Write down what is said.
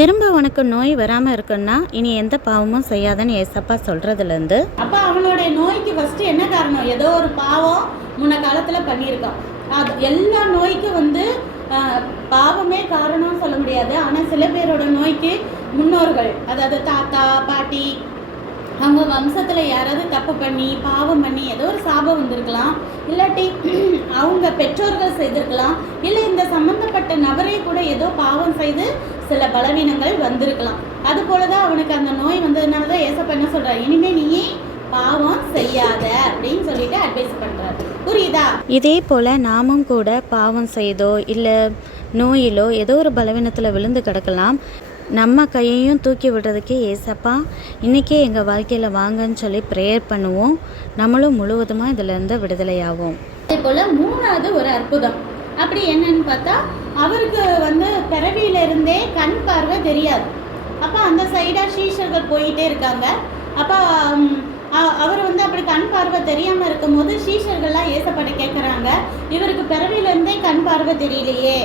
திரும்ப உனக்கு நோய் வராமல் இருக்குன்னா இனி எந்த பாவமும் செய்யாதன்னு ஏசப்பா சொல்கிறதுலேருந்து, அப்போ அவனுடைய நோய்க்கு ஃபஸ்ட்டு என்ன காரணம்? ஏதோ ஒரு பாவம் முன்ன காலத்தில் பண்ணியிருக்கான். அது எல்லா நோய்க்கும் பாவமே காரணம்னு சொல்ல முடியாது. ஆனால் சில பேரோட நோய்க்கு முன்னோர்கள், அதாவது தாத்தா பாட்டி, அவங்க வம்சத்தில் யாராவது தப்பு பண்ணி பாவம் பண்ணி ஏதோ ஒரு சாபம் வந்திருக்கலாம், இல்லாட்டி அவங்க பெற்றோர்கள் செய்திருக்கலாம், இல்லை இந்த சம்மந்தப்பட்ட நபரே கூட ஏதோ பாவம் செய்து சில பலவீனங்கள் வந்திருக்கலாம். அது போல தான் அவனுக்கு அந்த நோய் வந்ததுனால தான் ஏசப்பா என்ன சொல்கிறார், இனிமேல் நீயே பாவம் செய்யாத அப்படின்னு சொல்லிட்டு அட்வைஸ் பண்ணுறாரு. புரியுதா? இதே போல் நாமும் கூட பாவம் செய்தோ இல்லை நோயிலோ ஏதோ ஒரு பலவீனத்தில் விழுந்து கிடக்கலாம். நம்ம கையையும் தூக்கி விடுறதுக்கே ஏசப்பா இன்றைக்கே எங்கள் வாழ்க்கையில் வாங்கன்னு சொல்லி ப்ரேயர் பண்ணுவோம். நம்மளும் முழுவதுமாக இதிலேருந்து விடுதலையாகும். அதே போல் மூணாவது ஒரு அற்புதம் அப்படி என்னன்னு பார்த்தா, அவருக்கு பிறவியிலிருந்தே கண் பார்வை தெரியாது. அப்போ அந்த சைடாக சீஷர்கள் போயிட்டே இருக்காங்க. அப்போ அவர் அப்படி கண் பார்வை தெரியாமல் இருக்கும்போது சீஷர்கள்லாம் ஏசப்பட கேட்குறாங்க, இவருக்கு பிறவியிலேருந்தே கண் பார்வை தெரியலையே,